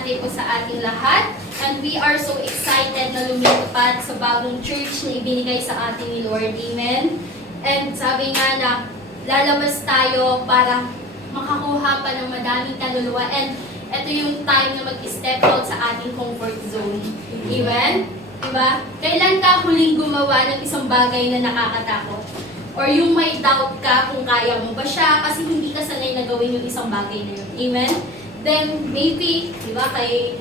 Sunday po sa ating lahat. And we are so excited na lumilipad sa bagong church na ibinigay sa atin ni Lord. Amen. And sabi nga na lalabas tayo para makakuha pa ng madaming kaluluwa. And ito yung time na mag-step out sa ating comfort zone. Amen? Diba? Kailan ka huling gumawa ng isang bagay na nakakatakot? Or yung may doubt ka kung kaya mo ba siya kasi hindi ka sanay na gawin yung isang bagay na yun. Amen? Then, maybe, di ba, kay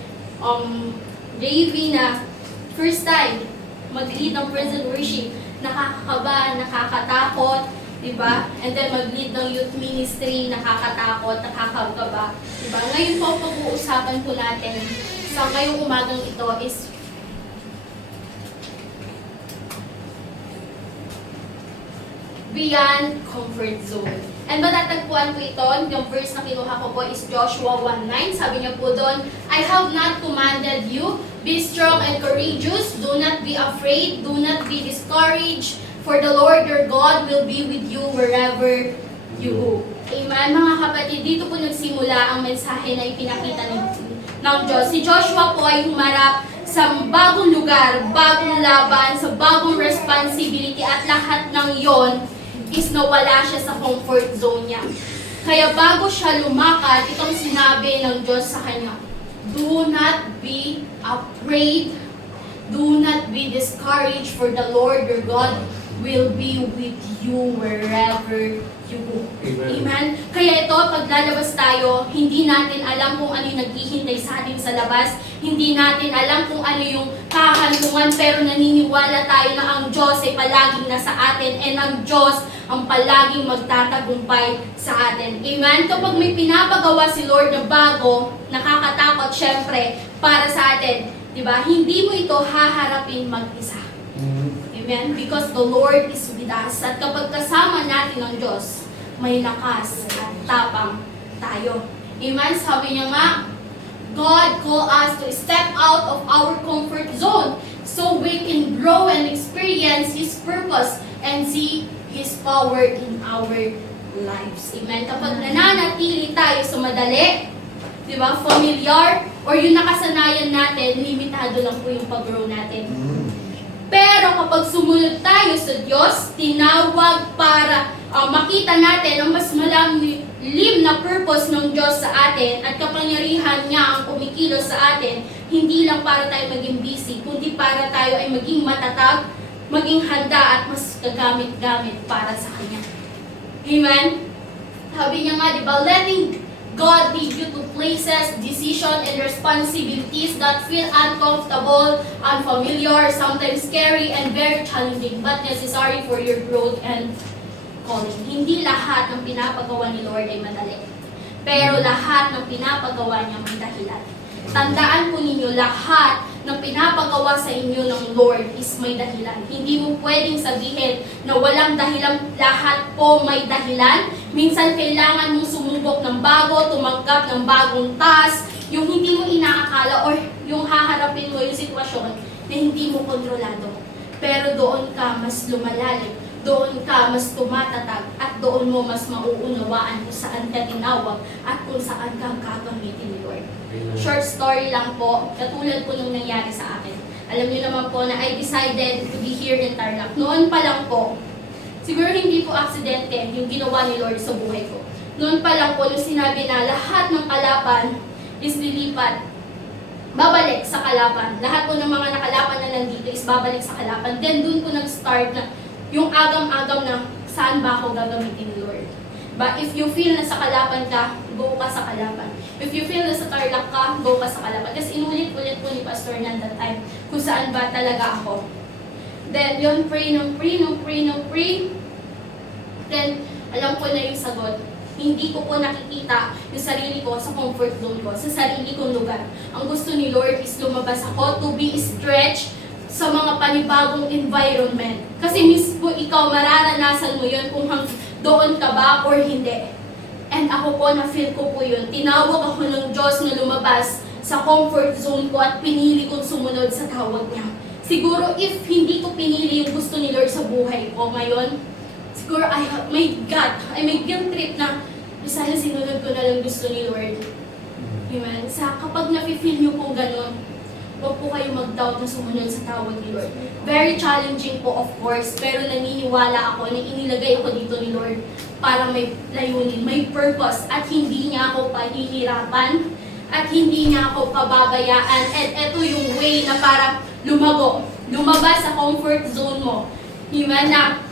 JV na first time mag-lead ng praise and worship, nakakakaba, nakakatakot, di ba? And then mag-lead ng youth ministry, nakakatakot, nakakakaba. Di ba? Ngayon po, pag-uusapan po natin sa ngayong umagang ito is beyond comfort zone. And matatagpuan po ito, yung verse na kinuha ko po is Joshua 1:9. Sabi niya po doon, I have not commanded you, be strong and courageous, do not be afraid, do not be discouraged, for the Lord your God will be with you wherever you go. Amen. Mga kapatid, dito po nagsimula ang mensahe na ipinakita ng Diyos. Si Joshua po ay humarap sa bagong lugar, bagong laban, sa bagong responsibility at lahat ng yon is nawala siya sa comfort zone niya. Kaya bago siya lumakad, itong sinabi ng Diyos sa kanya, do not be afraid, do not be discouraged, for the Lord your God will be with you wherever you go. Amen. Amen? Kaya ito, pag lalabas tayo, hindi natin alam kung ano yung naghihintay sa atin sa labas, hindi natin alam kung ano yung kahantungan, pero naniniwala tayo na ang Diyos ay palaging nasa atin and ang Diyos ang palaging magtatagumpay sa atin. Amen? Kapag may pinapagawa si Lord na bago, nakakatakot syempre para sa atin, di ba? Hindi mo ito haharapin mag-isa. Amen? Because the Lord is with us. At kapag kasama natin ang Diyos, may lakas at tapang tayo. Amen? Sabi niya nga, God called us to step out of our comfort zone so we can grow and experience His purpose and see His power in our lives. Amen? Kapag nananatili tayo sa madali, di ba, familiar, or yung nakasanayan natin, limitado lang po yung pag-grow natin. Pero kapag sumunod tayo sa Diyos, tinawag para makita natin ang mas malalim na purpose ng Diyos sa atin at kapangyarihan niya ang kumikilos sa atin, hindi lang para tayo maging busy, kundi para tayo ay maging matatag, maging handa at mas gagamit-gamit para sa Kanya. Amen? Sabi niya nga, di ba, letting God lead you to places, decisions, and responsibilities that feel uncomfortable, unfamiliar, sometimes scary, and very challenging, but necessary for your growth and calling. Hindi lahat ng pinapagawa ni Lord ay madali. Pero lahat ng pinapagawa niya may dahilan. Tandaan po ninyo, lahat ng pinapagawa sa inyo ng Lord is may dahilan. Hindi mo pwedeng sabihin na walang dahilan, lahat po may dahilan. Minsan kailangan mong sumubok ng bago, tumanggap ng bagong task, yung hindi mo inaakala or yung haharapin mo yung sitwasyon na hindi mo kontrolado. Pero doon ka mas lumalalim, doon ka mas tumatatag, at doon mo mas mauunawaan kung saan ka tinawag at kung saan ka gagamitin ni Lord. Short story lang po, katulad po nung nangyari sa akin. Alam niyo naman po na I decided to be here in Tarlac. Noon pa lang po, siguro hindi po aksidente yung ginawa ni Lord sa buhay ko. Noon pa lang po, nung sinabi na lahat ng kalaban is lilipat, babalik sa kalaban. Lahat po ng mga nakalaban na nandito is babalik sa kalaban. Then doon po nag-start na yung agam-agam na saan ba ako gagamitin ni Lord. But if you feel na sa kalaban ka, go ka sa kalaban. If you feel na sa Tarlac ka, go ka sa kalaban. Kasi inulit-ulit po ni Pastor Nan that time kung saan ba talaga ako. Then, yun, pray. Then, alam ko na yung sagot. Hindi ko po nakikita yung sarili ko sa comfort zone ko, sa sarili kong lugar. Ang gusto ni Lord is lumabas ako to be stretched sa mga panibagong environment. Kasi mismo ikaw, mararanasan mo yun kung doon ka ba or hindi. And ako po, na-feel ko po yun. Tinawag ako ng Diyos na lumabas sa comfort zone ko at pinili kong sumunod sa tawag niya. Siguro if hindi ko pinili yung gusto ni Lord sa buhay ko ngayon, siguro may guilt trip na sana sinunod ko na lang gusto ni Lord. Amen. Kapag nafe-feel nyo pong ganun, huwag po kayo mag-doubt na sumunod sa tawag ni Lord. Very challenging po, of course, pero naniniwala ako na inilagay ako dito ni Lord para may layunin, may purpose, at hindi niya ako pahihirapan, at hindi niya ako pababayaan. At ito yung way na para lumabas sa comfort zone mo. Amen? Na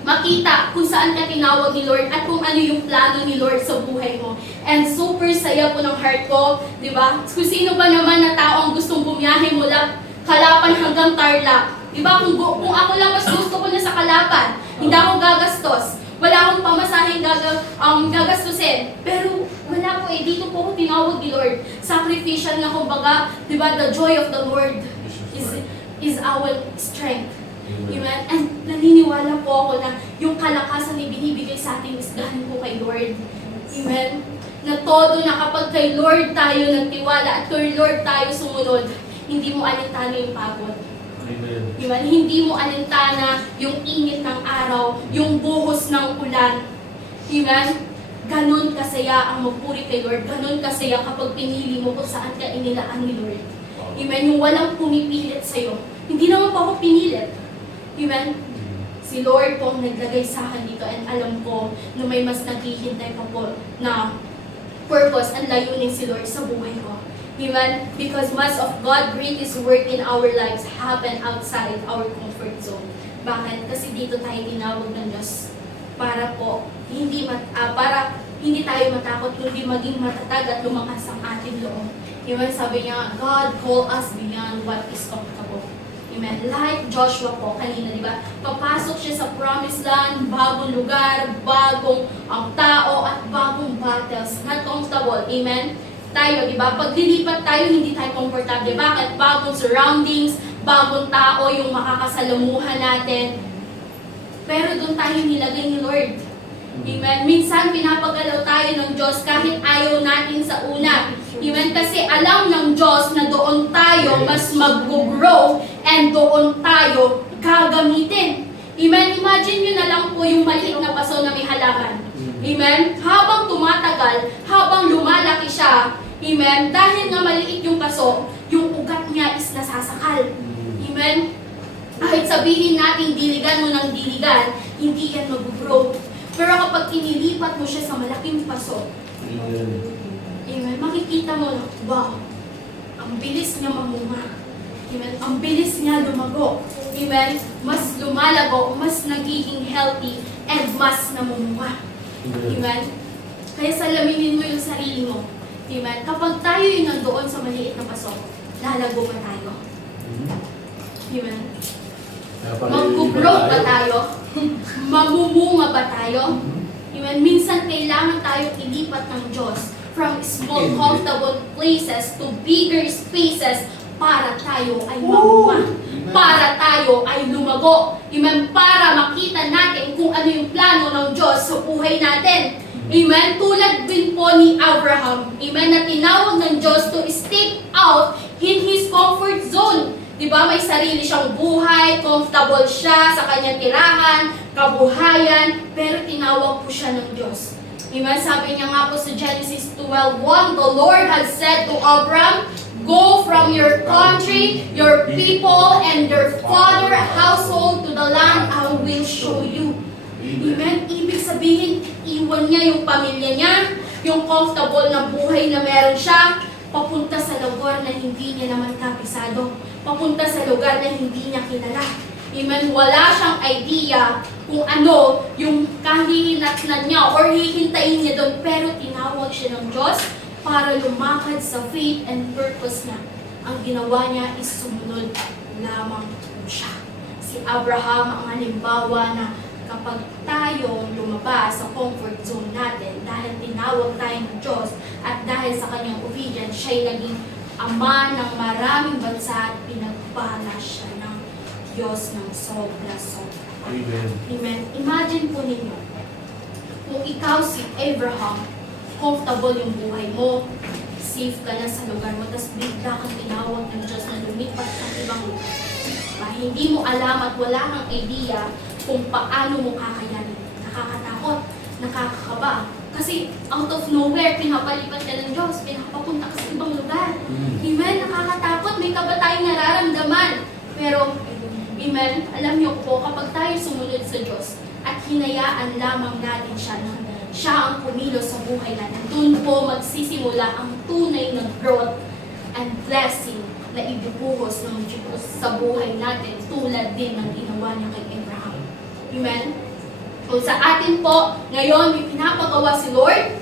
makita kung saan ka tinawag ni Lord at kung ano yung plano ni Lord sa buhay mo. And super saya po ng heart ko, di ba? Kung sino ba naman na tao ang gustong bumiyahe mula Kalapan hanggang Tarlac. Di ba? Kung ako lang mas gusto ko na sa Kalapan, hindi ako gagastos. Wala akong pamasaheng gagastusin. Pero wala po dito po ako tinawag ni Lord. Sacrificial na kumbaga, di ba? The joy of the Lord is our strength. Amen? And naniniwala po ako na yung kalakasan na binibigay sa atin is galing po kay Lord. Amen? Na todo na kapag kay Lord tayo nagtiwala at kay Lord tayo sumunod, hindi mo alintana yung pagod. Amen. Amen? Hindi mo alintana yung init ng araw, yung buhos ng ulan. Amen? Ganon kasaya ang magpuri kay Lord. Ganon kasaya kapag pinili mo kung saan ka inilaan ni Lord. Amen? Yung walang pumipilit sa'yo. Hindi naman po ako pinilit. Amen? Si Lord po ang naglagay sa akin dito, and alam ko na may mas naghihintay pa po na purpose and layunin si Lord sa buhay ko. Amen? Because much of God's greatest work in our lives happen outside our comfort zone. Bakit? Kasi dito tayo tinawag ng Diyos para po para hindi tayo matakot, kundi maging matatag at lumakas ang ating loob. Amen? Sabi niya, God call us beyond what is comfortable. Amen. Like Joshua po kanina, di ba? Papasok siya sa promised land, bagong lugar, bagong ang tao, at bagong battles. Not comfortable. Amen? Tayo, di ba? Pag lilipat tayo, hindi tayo komportable. Bakit? Bagong surroundings, bagong tao yung makakasalamuhan natin. Pero doon tayo nilagay ni Lord. Amen? Minsan, pinapagalaw tayo ng Diyos kahit ayaw natin sa una. Amen? Kasi alam ng Diyos na doon tayo mas mag-grow and doon tayo gagamitin. Amen? Imagine nyo na lang po yung maliit na paso na may halaman. Amen? Habang tumatagal, habang lumalaki siya, amen? Dahil nga maliit yung paso, yung ugat niya is nasasakal. Amen? Kahit sabihin natin diligan mo ng diligan, hindi yan mag-grow. Pero kapag inilipat mo siya sa malaking paso, amen, makikita mo na, wow, ang bilis niya mamunga. Amen, ang bilis niya lumago. Amen, mas lumalago, mas nagiging healthy, and mas namumunga. Amen, kaya salaminin mo yung sarili mo. Amen, kapag tayo yung nandoon sa maliit na paso, lalago ba tayo? Amen. Mag-grow ba tayo? Mamumunga ba tayo? Amen. Minsan kailangan tayo ilipat ng Diyos from small, comfortable places to bigger spaces para tayo ay mamunga. Para tayo ay lumago. Amen. Para makita natin kung ano yung plano ng Diyos sa buhay natin. Amen. Tulad din po ni Abraham. Amen. Na tinawag ng Diyos to step out in his comfort zone. Diba, may sarili siyang buhay, comfortable siya sa kanyang tirahan, kabuhayan, pero tinawag po siya ng Diyos. Amen? Sabi niya nga po sa Genesis 12:1, the Lord has said to Abraham, go from your country, your people, and your father household to the land I will show you. Amen? Ibig sabihin, iwan niya yung pamilya niya, yung comfortable na buhay na meron siya, papunta sa lugar na hindi niya naman kabisado. Papunta sa lugar na hindi niya kilala. Amen? Wala siyang idea kung ano yung kahihinatnan niya or hihintayin niya doon. Pero tinawag siya ng Diyos para lumakad sa faith and purpose niya. Ang ginawa niya is sumunod lamang siya. Si Abraham ang halimbawa na kapag tayo lumabas sa comfort zone natin dahil tinawag tayo ng Diyos at dahil sa kanyang obedience, siya'y naging ama ng maraming bansa at pinagbala siya ng Diyos ng sobra-sobra. Amen. Amen. Imagine po ninyo, kung ikaw si Abraham, comfortable yung buhay mo, safe ka na sa lugar mo, tapos bigla kang tinawag ng Diyos na lumipat sa ibang lugar. Hindi mo alam at wala kang idea kung paano mo kakayanin. Nakakatakot, nakakakaba, Kasi out of nowhere, pinapalipat ka ng Diyos, pinapapunta ka sa ibang lugar. Amen? Nakakatakot, may kaba tayong nararamdaman. Pero, amen, alam niyo po, kapag tayo sumunod sa Diyos at hinayaan lamang natin siya na siya ang kumilos sa buhay natin, doon po magsisimula ang tunay na growth and blessing na ibubuhos ng Diyos sa buhay natin tulad din ng ginawa niya kay Abraham. Amen? Kung sa atin po, ngayon may pinapagawa si Lord,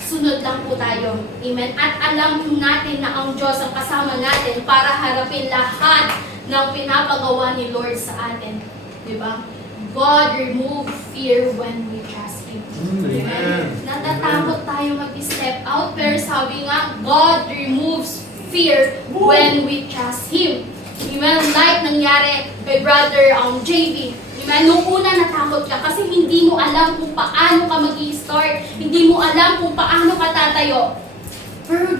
sunod lang po tayo. Amen? At alam po natin na ang Diyos ang kasama natin para harapin lahat ng pinapagawa ni Lord sa atin. Diba? God remove fear when we trust Him. Amen? Natatakot tayo mag-step out, pero sabi nga, God removes fear when we trust Him. Amen? Like nangyari kay Brother JV. Amen? Nung una natakot ka kasi hindi mo alam kung paano ka mag-i-start. Hindi mo alam kung paano ka tatayo. Pero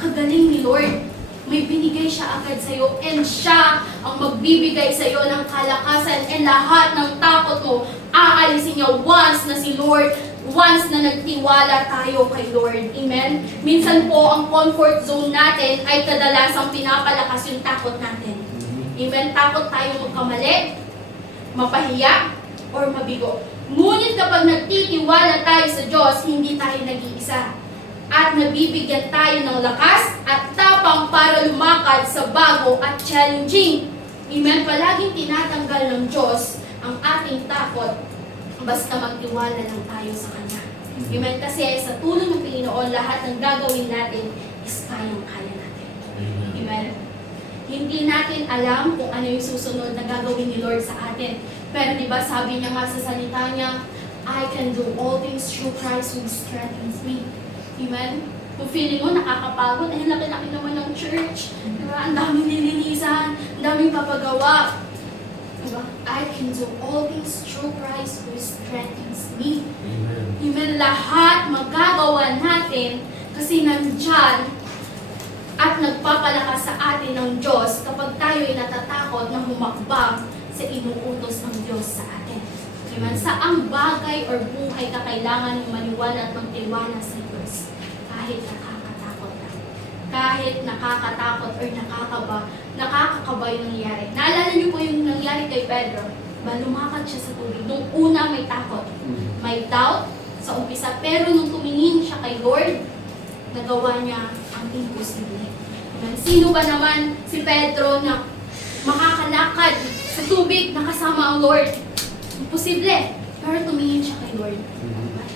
kagaling ni Lord. May binigay siya agad sa'yo and siya ang magbibigay sa'yo ng kalakasan and lahat ng takot mo aalisin niya once na si Lord, once na nagtiwala tayo kay Lord. Amen? Minsan po ang comfort zone natin ay kadalasang pinapalakas yung takot natin. Amen? Takot tayo magkamali, mapahiya, or mabigo. Ngunit kapag nagtitiwala tayo sa Diyos, hindi tayo nag-iisa. At nabibigyan tayo ng lakas at tapang para lumakad sa bago at challenging. Amen? Palaging tinatanggal ng Diyos ang ating takot basta magtiwala lang tayo sa Kanya. Amen? Kasi sa tulong ng Panginoon, lahat ng gagawin natin is kayang-kaya natin. Amen? Hindi natin alam kung ano yung susunod na gagawin ni Lord sa atin. Pero diba sabi niya nga sa salita niya, I can do all things through Christ who strengthens me. Amen? Kung feeling mo nakakapagod, ay laki-laki naman ng church. Diba? Ang daming lilinisan, ang daming papagawa. Diba? I can do all things through Christ who strengthens me. Amen. Amen? Lahat magagawa natin kasi nandyan at nagpapalakas sa atin ng Diyos kapag tayo ay natatakot na humakbang sa inuutos ng Diyos sa atin. Amen? Saang bagay or buhay ka kailangan ng maniwala at magtiwala sa Diyos kahit nakakatakot na. Kahit nakakatakot or nakakakaba yung nangyari. Naalala niyo po yung nangyari kay Pedro? Lumakad siya sa tubig. Nung una may takot, may doubt sa umpisa, pero nung tumingin siya kay Lord, nagawa niya ang imposible. Amen? Sino ba naman si Pedro na makakalakad sa tubig na kasama ang Lord? Imposible. Pero tumingin siya kay Lord.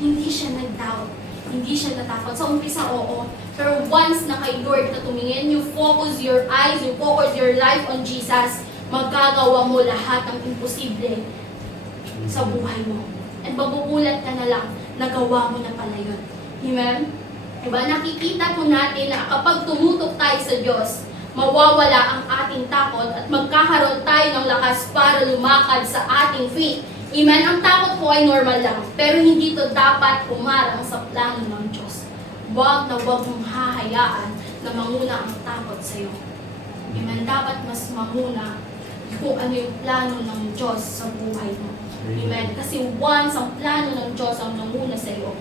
Hindi siya nag-doubt. Hindi siya natakot. Sa umpisa, oo. Pero once na kay Lord ka tumingin, you focus your eyes, you focus your life on Jesus, magagawa mo lahat ng imposible sa buhay mo. And mabubulat ka na lang, nagawa mo na pala yun. Amen? Diba? Nakikita po natin na kapag tumutok tayo sa Diyos, mawawala ang ating takot at magkakaroon tayo ng lakas para lumakad sa ating feet. Amen? Ang takot po ay normal lang, pero hindi to dapat pumarang sa plano ng Diyos. Huwag na huwag mong hahayaan na manguna ang takot sa iyo. Amen? Dapat mas mamuna kung ano yung plano ng Diyos sa buhay mo. Amen? Kasi once ang plano ng Diyos ang namuna sa iyo,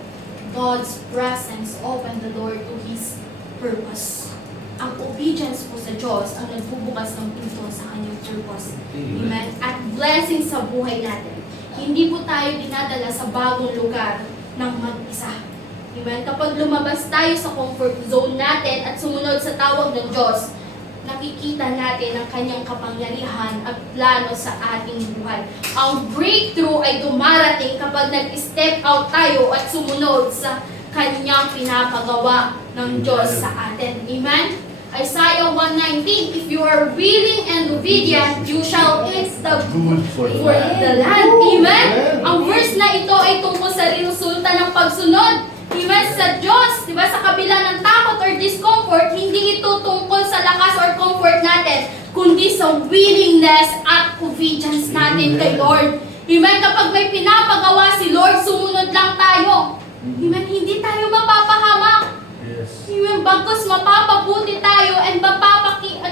God's presence open the door to His purpose. Ang obedience po sa Diyos ang nagbubukas ng pinto sa kanyang purpose. Amen? At blessing sa buhay natin. Hindi po tayo dinadala sa bagong lugar ng mag-isa. Amen? Kapag lumabas tayo sa comfort zone natin at sumunod sa tawag ng Diyos, nakikita natin ang kanyang kapangyarihan at plano sa ating buhay. Ang breakthrough ay dumarating kapag nag-step out tayo at sumunod sa kanyang pinapagawa ng Diyos sa atin. Amen? Isaiah 1:19, if you are willing and obedient, you shall eat the good for the land. Amen? Ang verse na ito ay tungkol sa resulta ng pagsunod. Amen? Sa Diyos, diba, sa kabila ng takot or discomfort, hindi ito tungkol sa lakas or comfort natin, kundi sa willingness at obedience natin kay Lord. Amen? Kapag may pinapagawa si Lord, sumunod lang tayo. Amen? Hindi tayo mapapahamak. Amen? Bagkus mapapabuti tayo at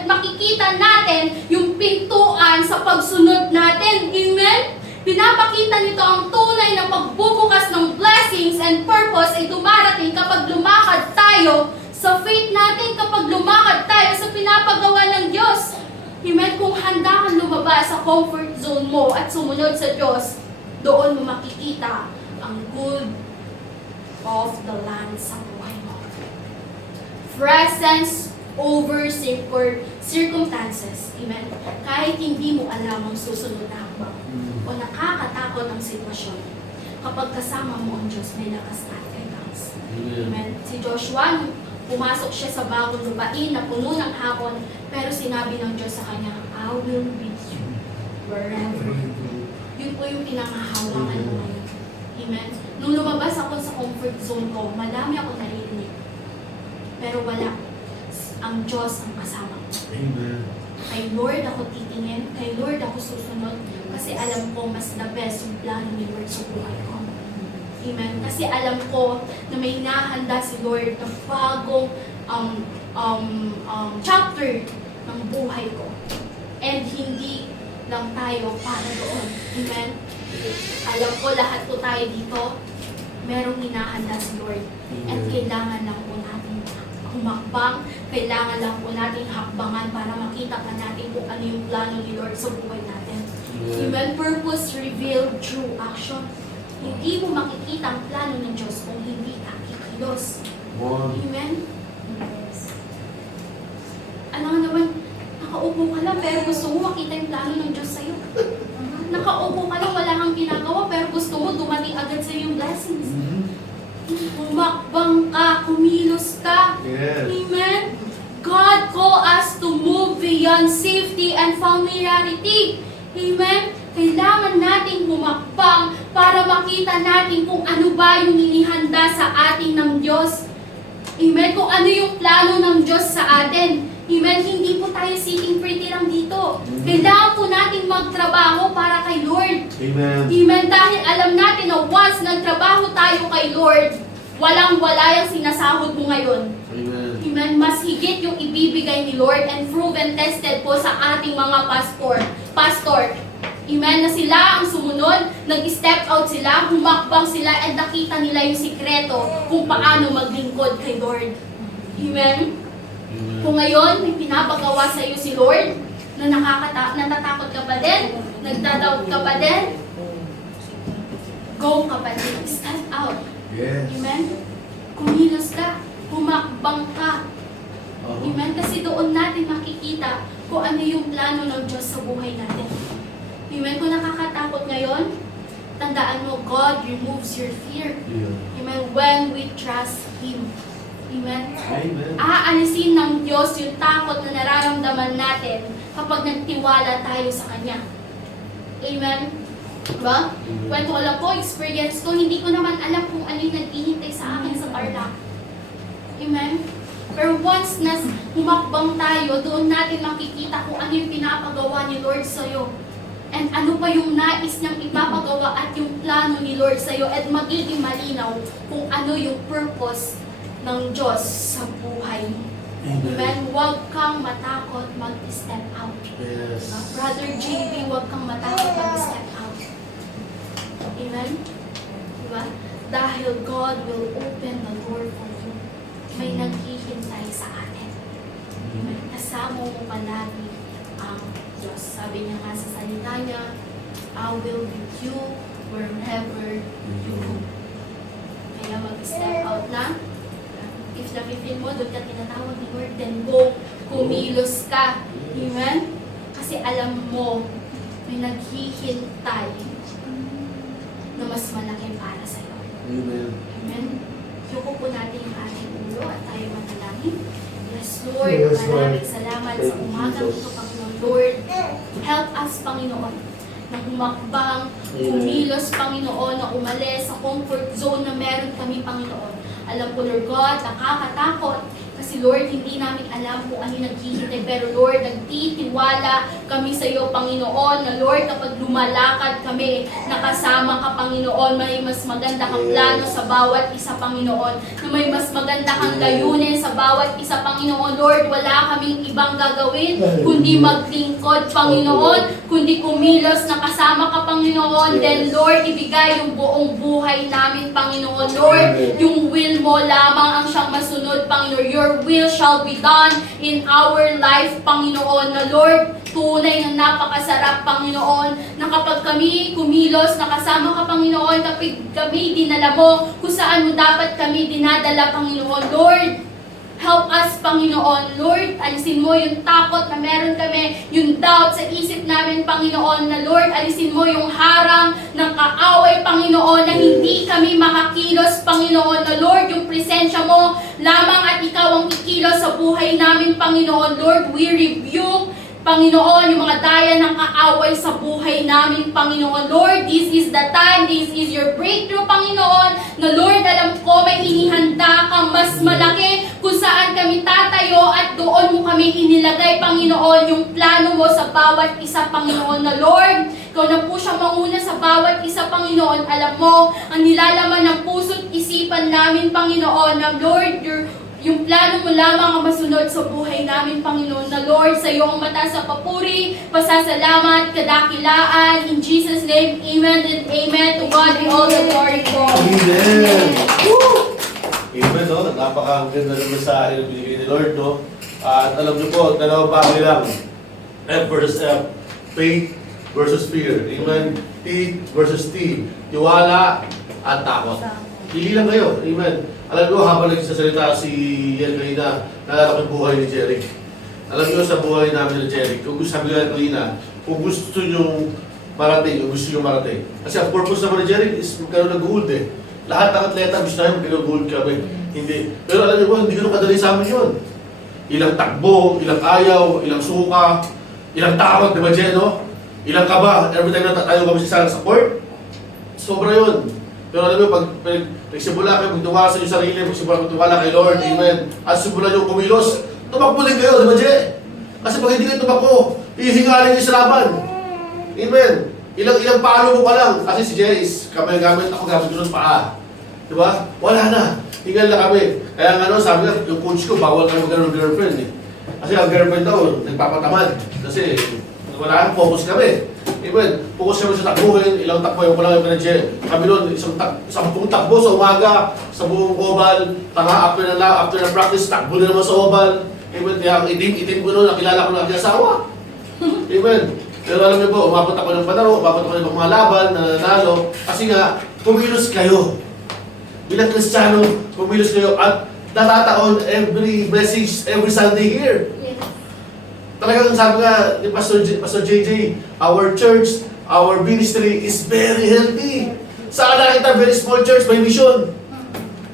makikita natin yung pintuan sa pagsunod natin. Amen? Pinapakita nito ang tunay na pagbubukas ng blessings and purpose ay dumarating kapag lumakad tayo sa faith natin, kapag lumakad tayo sa pinapagawa ng Diyos. Amen? Kung handa kang lumabas sa comfort zone mo at sumunod sa Diyos, doon mo makikita ang good of the land sa buhay mo. Presence over circumstances. Amen? Kahit hindi mo alam ang susunod na hakbang o nakakatakot ang sitwasyon, kapag kasama mo ang Diyos, may lakas at guidance. Amen? Si Joshua, pumasok siya sa bagong lupain na puno ng hapon, pero sinabi ng Diyos sa kanya, I will be with you wherever you go. Yun po yung pinangahawakan mo ngayon. Amen? Nung lumabas ako sa comfort zone ko, madami ako naririnig. Pero wala. Ang Diyos ang kasama ko. Amen. Kay Lord ako titingin, kay Lord ako susunod, kasi alam ko mas the best yung plano ni Lord sa buhay ko. Amen? Kasi alam ko na may nahanda si Lord na bagong chapter ng buhay ko. And hindi lang tayo para doon. Amen? Alam ko lahat po tayo dito, merong hinahanda si Lord. At kailangan lang po natin humakbang, kailangan lang po natin hakbangan para makita pa natin kung ano yung plano ni Lord sa buhay natin. Amen? Purpose revealed through action. Hindi mo makikita ang plano ng Diyos kung hindi ka kikilos. Amen? Ano nga naman, nakaupo ka lang pero gusto mo makita yung plano ng Diyos sa'yo. Nakaupo ka lang, wala kang ginagawa pero gusto mo dumating agad sa'yo yung blessings. Humakbang ka, kumilos ka. Yes. Amen? God call us to move beyond safety and familiarity. Amen? Kailangan nating humakbang para makita natin kung ano ba yung inihanda sa atin ng Diyos. Amen? Kung ano yung plano ng Diyos sa atin. Amen? Hindi po tayo sitting pretty lang dito. Kailangan po nating magtrabaho para kay Lord. Amen. Amen? Dahil alam natin na once nagtrabaho tayo kay Lord, walang-wala yung sinasahod mo ngayon. Amen. Amen? Mas higit yung ibibigay ni Lord and proven tested po sa ating mga pastor. Amen? Na sila ang sumunod, nag-step out sila, humakbang sila, and nakita nila yung sikreto kung paano maglingkod kay Lord. Amen? Kung ngayon, may pinapagawa sa iyo si Lord, na natatakot ka pa din, nagdadoubt ka pa din, go ka pa din, stand out. Yes. Amen? Kumilos ka, humakbang ka. Amen? Kasi doon natin makikita kung ano yung plano ng Diyos sa buhay natin. Amen? Kung nakakatakot ngayon, tandaan mo, God removes your fear. Amen? When we trust Him. Amen? Amen. Aalisin ng Diyos yung takot na nararamdaman natin kapag nagtiwala tayo sa Kanya. Amen? Diba? Kwento ko lang po, experience ko, hindi ko naman alam kung ano yung naghihintay sa akin sa Tarlac. Amen? Pero once na humakbang tayo, doon natin makikita kung ano yung pinapagawa ni Lord sa'yo. And ano pa yung nais niyang ipapagawa at yung plano ni Lord sa'yo, at magiging malinaw kung ano yung purpose ng Diyos sa buhay mo. Amen? Huwag kang matakot mag-step out. Yes. Brother JB, huwag kang matakot mag-step out. Amen? Diba? Dahil God will open the door for you. May naghihintay sa atin. Amen? Kasama mo palagi ang Diyos. Sabi niya nga sa salita niya, I will be with you wherever you go. Kaya mag-step out na. If nakifeel mo, doon ka tinatawag ni Lord, then go, kumilos ka. Amen? Kasi alam mo, may naghihintay na mas malaki para sa'yo. Amen. Amen? Yuko po natin yung ating ulo at tayo manalangin. Yes, Lord, Yes, Lord. maraming salamat sa umagang ito, Panginoon. Lord, help us, Panginoon, na humakbang, kumilos, Panginoon, na umalis sa comfort zone na meron kami, Panginoon. Alam ko, Lord God, nakakatakot kasi Kasi Lord, hindi namin alam kung ano yung naghihintay. Pero Lord, nagtitiwala kami sa iyo, Panginoon, na Lord, kapag lumalakad kami, nakasama ka, Panginoon, may mas maganda kang plano sa bawat isa, Panginoon, na may mas maganda kang layunin sa bawat isa, Panginoon. Lord, wala kaming ibang gagawin, kundi maglingkod, Panginoon, kundi kumilos na kasama ka, Panginoon. Then Lord, ibigay yung buong buhay namin, Panginoon. Lord, yung will mo lamang ang siyang masunod, Panginoon. Your will shall be done in our life, Panginoon. Na Lord, tunay na napakasarap, Panginoon, na kapag kami kumilos, nakasama ka, Panginoon, kapag kami dinala mo, kung saan mo dapat kami dinadala, Panginoon. Lord, help us, Panginoon. Lord, alisin mo yung takot na meron kami, yung doubt sa isip namin, Panginoon, na Lord, alisin mo yung harang ng kaaway, Panginoon, na hindi kami makakilos, Panginoon, na Lord, yung presensya mo lamang at ikaw ang ikilos sa buhay namin, Panginoon. Lord, we rebuke, Panginoon, yung mga daya ng kaaway sa buhay namin, Panginoon. Lord, this is the time, this is your breakthrough, Panginoon, na Lord, alam ko may inihanda kang mas malaki kung saan kami tatayo at doon mo kami inilagay, Panginoon, yung plano mo sa bawat isa, Panginoon, na Lord, ikaw na po siya mauna sa bawat isa, Panginoon. Alam mo, ang nilalaman ng puso't isipan namin, Panginoon, na Lord, yung plano mo lamang ang masunod sa buhay namin, Panginoon, na Lord, sa iyo ang mataas sa papuri, pasasalamat, kadakilaan. In Jesus' name, amen and amen. To God be all the glory for. Amen! Woo! Amen, no? Napakaganda ng mensahe na binigay ni Lord, no? At alam niyo po, dalawang bagay lang. F versus F. Faith versus fear. Amen? T versus T. Tiwala at takot. Pili lang kayo. Amen. Alam niyo, habang nagsasalita si Yan kanina, nalala ko yung buhay ni Jeric. Alam niyo, sa buhay namin ni Jeric, kung gusto sabi ko kanina, kung gusto niyo marating, kung gusto niyo marating. Kasi ang purpose naman ni Jeric is magkaroon ng gold eh. Lahat ng atleta gusto namin magkaroon ng gold kami. Hindi. Pero alam niyo po, hindi ganun kadali sa amin yun. Ilang takbo, ilang ayaw, ilang suka, ilang takot, di ba Jen, no? Ilang kaba, every time na tayo kami sa court, sobra yun. Pero alam mo, pag nagsimula kayo, magtiwala sa inyong sarili, magtiwala kay Lord, amen. At simulan nyo kumilos, tumakbo din kayo, di ba, Je? Kasi pag hindi kayo tumakbo, ihingalin nyo sa laban. Amen. Ilang palo mo pa lang. Kasi si Je is kamay-gamit, ako gamit ko ng paa. Di ba? Wala na. Hingal na kami. Kaya nga sabi nga, yung coach ko, bawal kayo magkaroon ng girlfriend eh. Kasi ang girlfriend daw, nagpapatamad. Kasi wala kang focus kami. Amen. Focus kami sa takbuhin, ilang takbo yung walang pinag-share. Kami doon, 10 takbo sa umaga, sa buong oval, after na practice, takbo na naman sa oval. Amen. Kaya itim ko noon, nakilala ko ng aking asawa. Amen. Pero alam niyo po, umabot ako ng panaro, umabot ako ng mga laban na nanalo. Kasi nga, pumilos kayo. Bilang Kristiyano, pumilos kayo at natataon every message, every Sunday here. Talagang sabi nga ni Pastor JJ, our church, our ministry is very healthy. Saan nakita, very small church, may mission.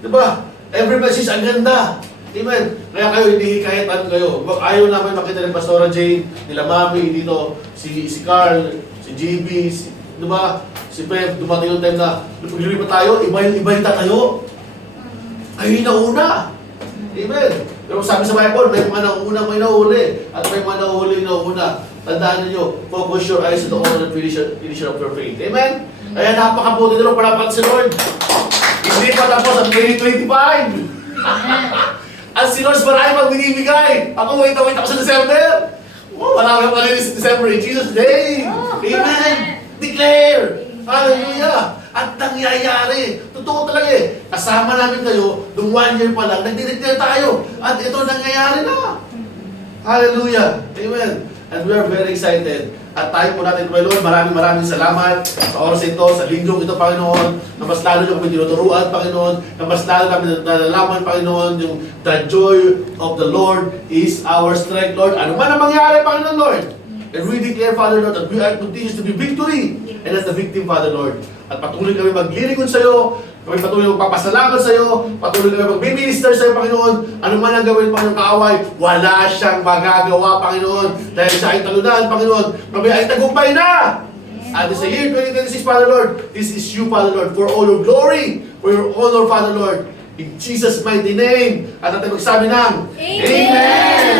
Diba? Every message, ang ganda. Amen. Kaya kayo, hindi kahit ano kayo. Ayaw namin makita ni Pastora Jane, nila Mami, dito, si Carl, si JB, diba? Si Pep, dumating yung time na lulipat tayo, iba-iba tayo. Kayo yung nauna. Amen. Pero sabi sa Bible, may mga nauuna, may nahuli. At may mga nahuli, nauna. Tandaan niyo, focus your eyes on the honor and finisher of your faith. Amen? Kaya napakabuti nila para si Lord. Hindi pa tapos ang 2025. Ang si Lord marami pang binibigay. Ako, wait ako sa December. Oh, marami pa rin sa December in Jesus' name. Amen. Declare. Hallelujah. At nangyayari. Totoo talaga eh. Kasama namin kayo, nung 1 year pa lang, nagdideclare tayo. At ito nangyayari na. Hallelujah. Amen. And we are very excited. At tayo po natin, my Lord, maraming salamat sa oras ito, sa linggong ito, Panginoon, na mas lalo nyo kami tinuturuan, Panginoon, na mas lalo namin nalalaman, Panginoon, yung the joy of the Lord is our strength, Lord. Ano man ang mangyari, Panginoon, Lord? And we declare, Father Lord, that we are continues to be victory. And as the victim, Father Lord. At patuloy kami maglilingkod sa iyo, kami patuloy magpapasalamat sa iyo, patuloy kami magbiminister sa iyo, Panginoon. Ano man ang gawin, Panginoon, kaaway, wala siyang magagawa, Panginoon. Dahil siya ay talunan, Panginoon. Kami ay tagumpay na! And this year 2026, Father Lord, this is you, Father Lord, for all your glory, for your honor, Father Lord. In Jesus' mighty name. At natin magsabi ng Amen!